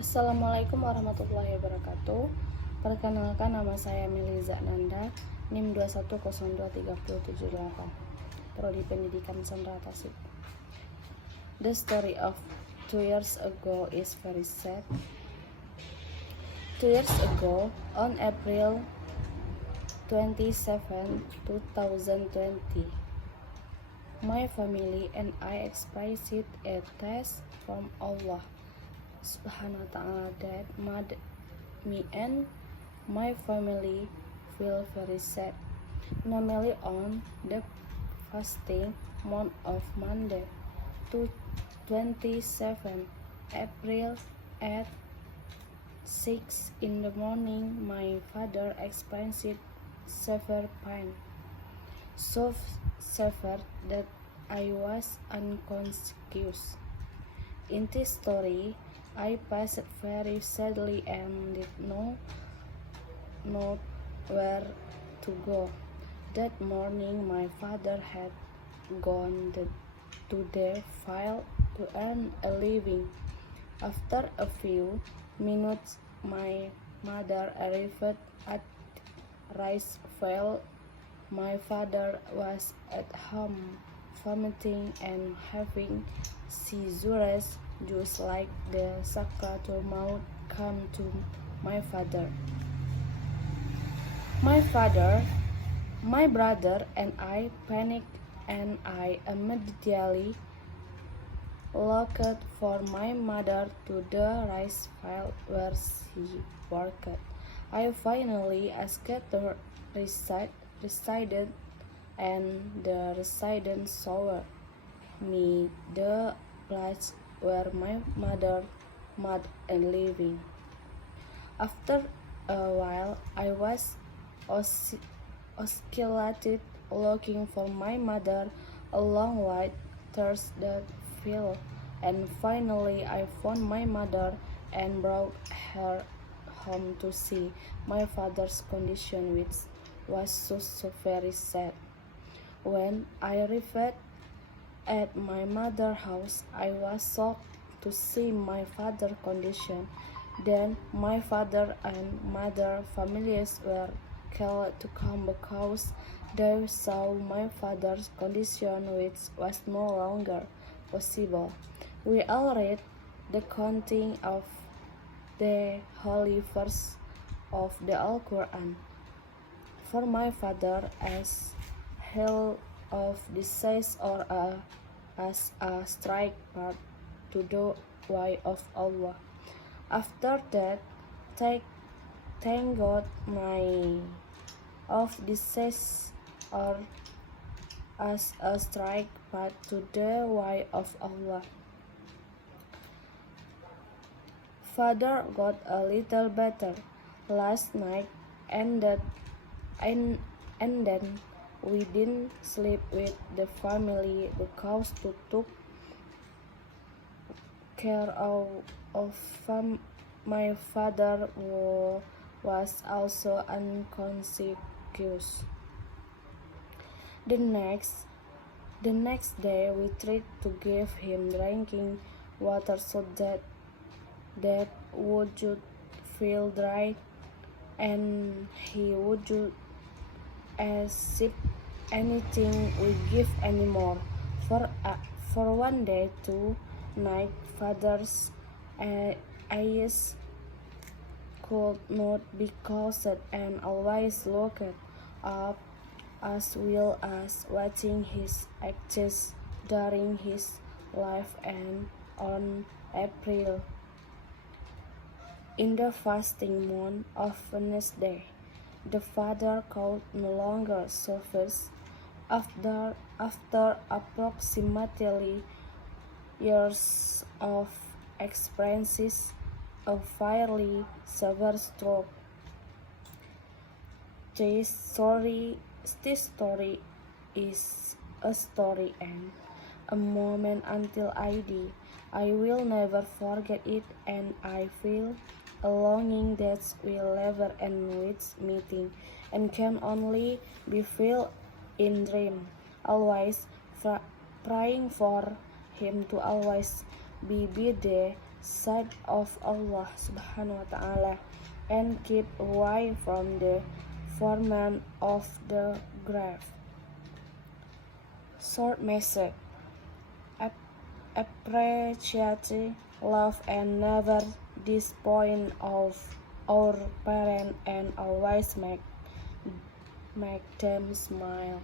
Assalamualaikum warahmatullahi wabarakatuh. Perkenalkan, nama saya Meliza Ananda, NIM 2102378, Prodi Pendidikan Sandra Tasik. The story of 2 years ago is very sad. 2 years ago, on April 27, 2020, my family and I experienced a test from Allah Subhanahu wa ta'ala that made me and my family feel very sad, namely on the fasting month of Monday to 27 April at 6 in the morning. My father experienced severe pain, so severe that I was unconscious. In this story, I passed very sadly and did not know where to go. That morning, my father had gone to the field to earn a living. After a few minutes, my mother arrived at rice field. My father was at home, vomiting and having seizures, just like the Sakratul Maut come to my father. My brother and I panicked, and I immediately looked for my mother to the rice field where she worked. I finally asked the resident, and the resident showed me the place where my mother made a living. After a while, I was oscillated looking for my mother along with that field, and finally I found my mother and brought her home to see my father's condition, which was so very sad. When I arrived at my mother's house, I was shocked to see my father's condition. Then my father and mother families were called to come because they saw my father's condition, which was no longer possible. We all read the content of the holy verse of the Al-Quran. For my father, as hell of disease or as a strike part to the way of Allah. After that, thank God my of disease or as a strike part to the way of Allah. Father got a little better last night, and then we didn't sleep with the family because to took care of my father was also unconscious. The next day we tried to give him drinking water so that would feel dry and he would accept anything we give anymore. For one day, 2 night, father's eyes could not be closed and always looked up, as well as watching his actions during his life. And on April, in the fasting month of Wednesday, the father could no longer suffer. After approximately years of experiences a fairly severe stroke. This story is a story and a moment until I die. I will never forget it, and I feel a longing that will never end with meeting, and can only be felt in dream. Always praying for him to always be there sight of Allah subhanahu wa ta'ala and keep away from the torment of the grave. Short message. Appreciate, love, and never disappoint of our parents and always make them smile.